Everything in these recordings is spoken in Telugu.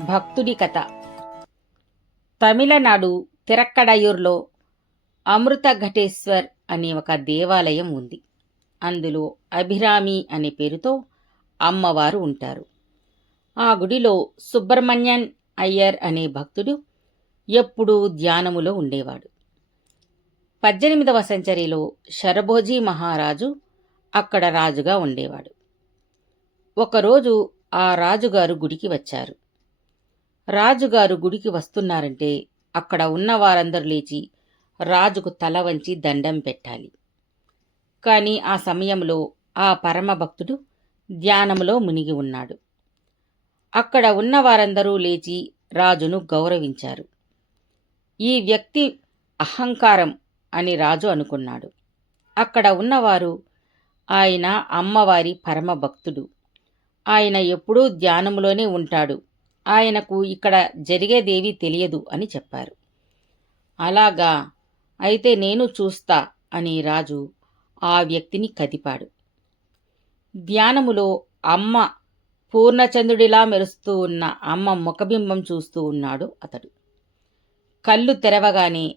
భక్తుడి కథ తమిళనాడు తిరక్కడయూర్లో అమృత ఘటేశ్వర్ అనే ఒక దేవాలయం ఉంది. అందులో అభిరామి అనే పేరుతో అమ్మవారు ఉంటారు. ఆ గుడిలో సుబ్రహ్మణ్యన్ అయ్యర్ అనే భక్తుడు ఎప్పుడూ ధ్యానములో ఉండేవాడు. పద్దెనిమిదవ సెంచరీలో శరభోజీ మహారాజు అక్కడ రాజుగా ఉండేవాడు. ఒకరోజు ఆ రాజుగారు గుడికి వచ్చారు. రాజుగారు గుడికి వస్తున్నారంటే అక్కడ ఉన్న వారందరూ లేచి రాజుకు తల వంచి దండం పెట్టాలి. కానీ ఆ సమయంలో ఆ పరమభక్తుడు ధ్యానంలో మునిగి ఉన్నాడు. అక్కడ ఉన్న వారందరూ లేచి రాజును గౌరవించారు. ఈ వ్యక్తి అహంకారం అని రాజు అనుకున్నాడు. అక్కడ ఉన్నవారు ఆయన అమ్మవారి పరమభక్తుడు. ఆయన ఎప్పుడూ ధ్యానంలోనే ఉంటాడు. ఆయనకు ఇక్కడ జరిగేదేవి తెలియదు అని చెప్పారు. అలాగా అయితే నేను చూస్తా అని రాజు ఆ వ్యక్తిని కదిపాడు. ధ్యానములో అమ్మ పూర్ణచంద్రుడిలా మెరుస్తూ ఉన్న అమ్మ ముఖబింబం చూస్తూ ఉన్నాడు అతడు. కళ్ళు తెరవగానే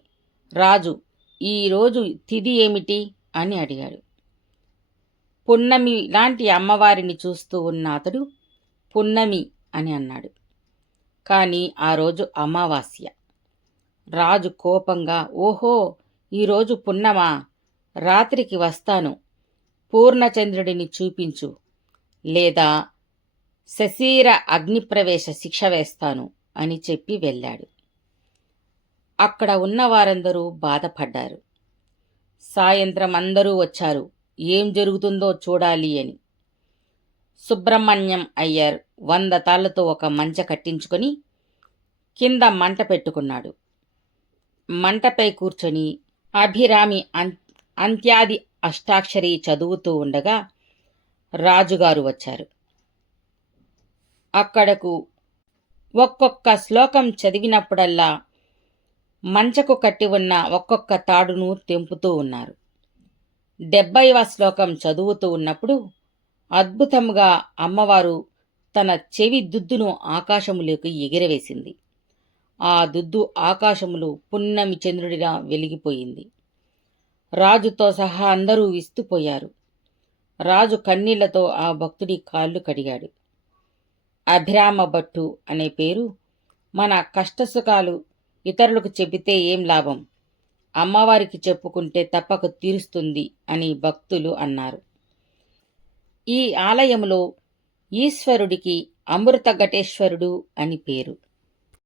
రాజు ఈరోజు తిథి ఏమిటి? అని అడిగాడు. పున్నమి లాంటి అమ్మవారిని చూస్తూ ఉన్న అతడు పున్నమి అని అన్నాడు. కానీ ఆ రోజు అమావాస్య. రాజు కోపంగా ఓహో ఈరోజు పున్నమా? రాత్రికి వస్తాను. పూర్ణచంద్రుడిని చూపించు. లేదా శశీర అగ్నిప్రవేశ శిక్ష వేస్తాను అని చెప్పి వెళ్ళాడు. అక్కడ ఉన్న వారందరూ బాధపడ్డారు. సాయంత్రం అందరూ వచ్చారు. ఏం జరుగుతుందో చూడాలి అని. సుబ్రహ్మణ్యం అయ్యర్. వంద తాళ్ళతో ఒక మంచ కట్టించుకొని కింద మంట పెట్టుకున్నాడు. మంటపై కూర్చొని అభిరామి అం అంత్యాది అష్టాక్షరి చదువుతూ ఉండగా రాజుగారు వచ్చారు. అక్కడకు ఒక్కొక్క శ్లోకం చదివినప్పుడల్లా మంచకు కట్టి ఉన్న ఒక్కొక్క తాడును తెంపుతూ ఉన్నారు. డెబ్బైవ శ్లోకం చదువుతూ ఉన్నప్పుడు అద్భుతంగా అమ్మవారు తన చెవి దుద్దును ఆకాశములోకి ఎగిరవేసింది. ఆ దుద్దు ఆకాశములు పున్నమి చంద్రుడిగా వెలిగిపోయింది. రాజుతో సహా అందరూ విస్తుపోయారు రాజు కన్నీళ్ళతో ఆ భక్తుడి కాళ్ళు కడిగాడు. అభిరామ భట్టు అనే పేరు మన కష్టసుఖాలు ఇతరులకు చెబితే ఏం లాభం? అమ్మవారికి చెప్పుకుంటే తప్పక తీరుస్తుంది అని భక్తులు అన్నారు. ఈ ఆలయంలో ఈశ్వరుడికి అమృత ఘటేశ్వరుడు అని పేరు.